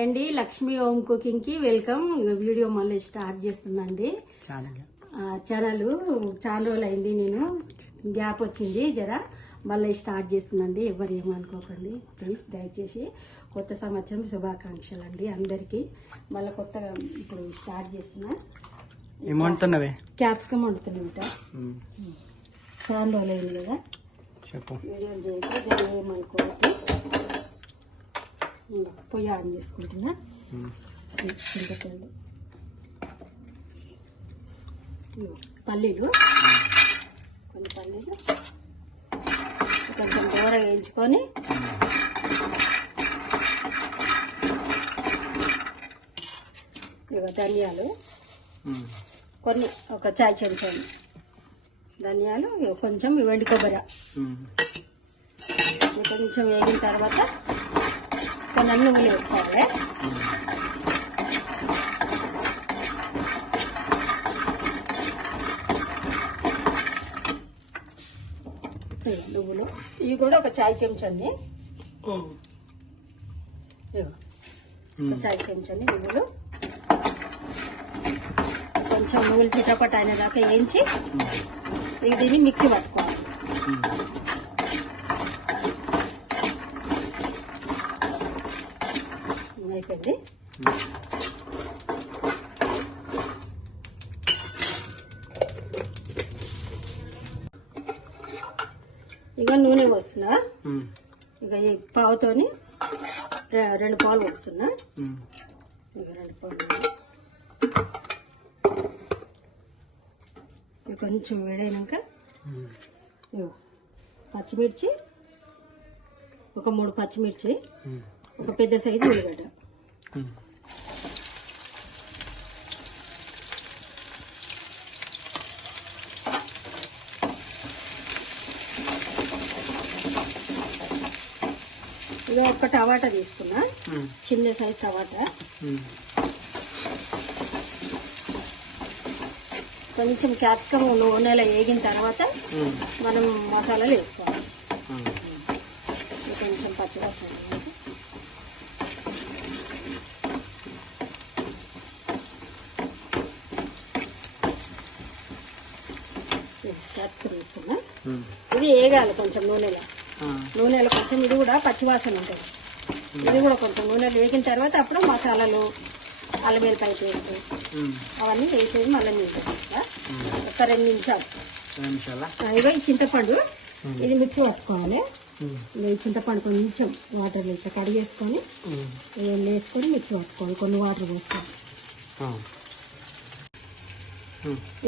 Hi అండి, Lakshmi home cooking కి welcome. Video మళ్ళీ స్టార్ట్ చేస్తున్నాండి. ఛానల్ చాలా రోజులు అయింది, నేను గ్యాప్ వచ్చింది జర, మళ్ళీ స్టార్ట్ చేస్తున్నాండి. ఎవరు ఏమనుకోకండి ప్లీజ్, దయచేసి. కొత్త సంవత్సరం శుభాకాంక్షలు అండి అందరికీ. మళ్ళీ కొత్తగా ఇప్పుడు స్టార్ట్ చేస్తున్నా. ఏమంటున్నావే? క్యాప్సికమ్ వండుతున్నా. చాలా రోజులు అయింది కదా వీడియోలు చేయక, జర ఏమనుకోవద్దు. పొయ్యి ఆన్ చేసుకుంటున్నా. చింతపండు, పల్లీలు, కొన్ని పల్లీలు కొంచెం దూరం వేయించుకొని ఇక ధనియాలు కొన్ని, ఒక చాయ్ చెంచాలు ధనియాలు, కొంచెం వెండి కొబ్బరి కొంచెం వేగిన తర్వాత కొన్ని నువ్వులు వేసుకోవాలి. నువ్వులు ఇవి కూడా ఒక చాయ్ చెంచండి, ఒక చాయ్ చెంచండి నువ్వులు. కొంచెం నువ్వులు చిటపట అయిన దాకా వేయించి దీన్ని మిక్సీ పట్టుకోవాలి. అయిపోయింది. ఇక నూనె పోస్తున్నా. ఇక ఈ పావుతోని 2 పాలు పోస్తున్నా. ఇక 2 పాలు కొంచెం వేడైనాక పచ్చిమిర్చి, ఒక 3 పచ్చిమిర్చి, ఒక పెద్ద సైజు ఉల్లిగడ్డ. ఇక ఒక టమాటా తీసుకున్నా, చిన్న సైజు టమాటా. కొంచెం క్యాప్సికమ్ నూనెలో వేగిన తర్వాత మనం మసాలాలు వేసుకోవాలి. కొంచెం పచ్చివాసన క్యాప్సికమ్ వేసుకున్నా. ఇది వేగాలి కొంచెం నూనెలో కొంచెం, ఇది కూడా పచ్చివాసన ఉంటుంది. ఇది కూడా కొంచెం నూనెలో వేగిన తర్వాత అప్పుడు మసాలాలు, అల్లం వెల్లిపాయ పేస్ట్ అవన్నీ వేసేది మళ్ళీ నీళ్ళు ఒక 2 నిమిషాలు. ఇగో ఈ చింతపండు, ఇది మిక్సీ పట్టుకోవాలి. ఈ చింతపండు కొంచెం వాటర్ వేసి కడిగేసుకొని వేసుకొని మిక్సీ పట్టుకోవాలి. కొన్ని వాటర్ పోసుకోవాలి.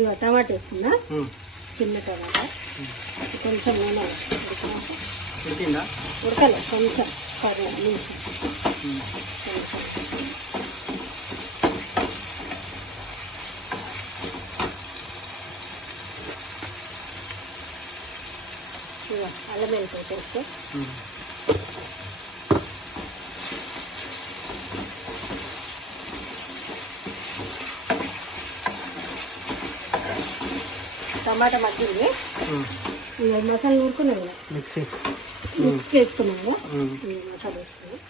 ఇక టమాటా వేసుకున్నా, చిన్న టమాటా. కొంచెం నూనె ఉడకాలి, కొంచెం 10 నిమిషం. అల్లం వెల్లిపాయ పేస్ట్, టమాటా మగ్గింది. మసాలా నూరుకున్నాం కదా, మిక్సీ వేసుకున్నాం కదా, మసాలా వేసుకున్నాం.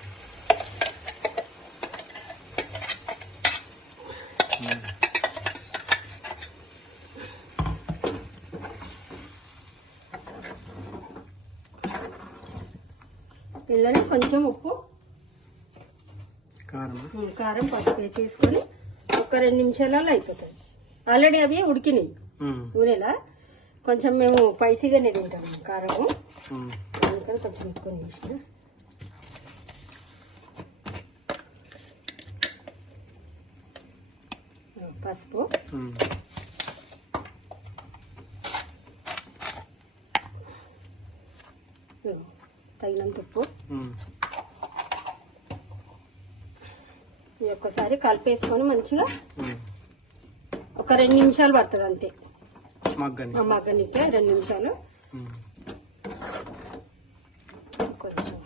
పిల్లని కొంచెం ఉప్పు, కారం, పసుపు వేసేసుకొని ఒక 2 నిమిషాలలో అయిపోతుంది. ఆల్రెడీ అవి ఉడికినాయి నూనెలా. కొంచెం మేము స్పైసీగానే తింటాము కారము, అందుకని కొంచెం ఎక్కువ వేసిన. పసుపు, తగినంత ఉప్పు. ఒక్కసారి కలిపేసుకొని మంచిగా ఒక 2 నిమిషాలు పడుతుంది అంతే మగ్గనికే. 2 నిమిషాలు. కొంచెం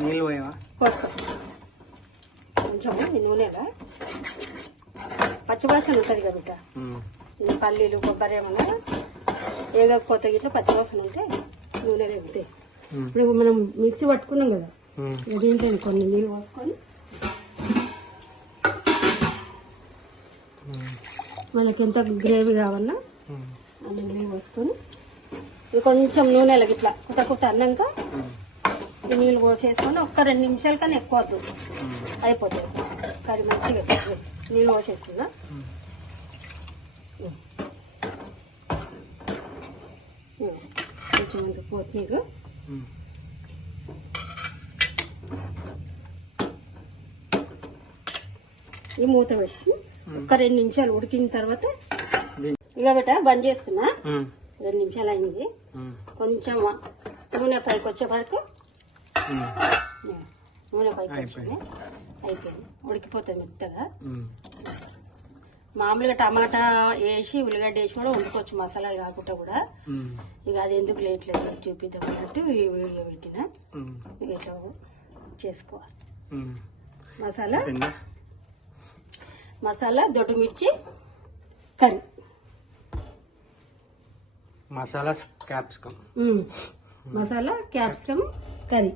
నీళ్ళు పోస్తాం కొంచెం ఈ నూనెలా. పచ్చివాసన ఉంటుంది కదా, పల్లీలు, కొబ్బరి ఏమన్నా వేగకపోతే ఇట్లా పచ్చివాసన ఉంటే నూనె రేగుతాయి. ఇప్పుడు మనం మిక్సీ పట్టుకున్నాం కదా, దీంట్లో కొన్ని నీళ్ళు పోసుకొని మనకి ఎంత గ్రేవీ కావాలన్నా అన్ని నీళ్ళు పోసుకొని ఇది కొంచెం నూనెలో ఇట్లా కుట్ట అన్నాక ఈ నీళ్ళు పోసేసుకొని ఒక్క 2 నిమిషాల కన్నా ఎక్కువ అవుతుంది, అయిపోతుంది కర్రీ మంచిగా. నీళ్ళు పోసేస్తున్నా. కొంచెం అంత కొత్తిమీర, ఈ మూత పెట్టి ఒక్క 2 నిమిషాలు ఉడికిన తర్వాత ఇక బంద్ చేస్తున్నా. 2 నిమిషాలు అయింది. కొంచెం నూనె పైకి వచ్చే వరకు నూనె పైకి వచ్చింది, అయిపోయింది. ఉడికిపోతుంది మెత్తగా. మామూలుగా టమాటా వేసి ఉల్లిగడ్డ వేసి కూడా వండుకోవచ్చు మసాలాలు కాకుండా కూడా. ఇక అది ఎందుకు లేట్లేదు చూపిద్దాం అన్నట్టు ఈ వీడియో పెట్టిన. ఇట్లా చేసుకోవాలి. మసాలా దొడ్డు మిర్చి curry, masala capsicum, masala capsicum curry.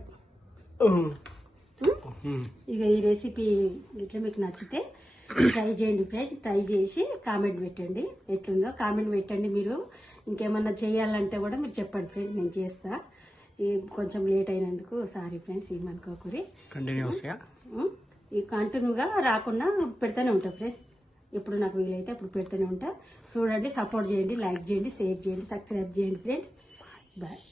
ఇక ఈ రెసిపీ ఇట్లా మీకు నచ్చితే ట్రై చేయండి ఫ్రెండ్. ట్రై చేసి కామెంట్ పెట్టండి, ఎట్లుందో కామెంట్ పెట్టండి. మీరు ఇంకేమన్నా చేయాలంటే కూడా మీరు చెప్పండి ఫ్రెండ్, నేను చేస్తా. కొంచెం లేట్ అయినందుకు సారీ ఫ్రెండ్స్, ఏమనుకోకూరి. ఈ కంటిన్యూగా రాకుండా పెడతానే ఉంటా ఫ్రెండ్స్. ఎప్పుడు నాకు వీలైతే అప్పుడు పెడతానే ఉంటా. చూడండి, సపోర్ట్ చేయండి, లైక్ చేయండి, షేర్ చేయండి, సబ్స్క్రైబ్ చేయండి ఫ్రెండ్స్. బాయ్.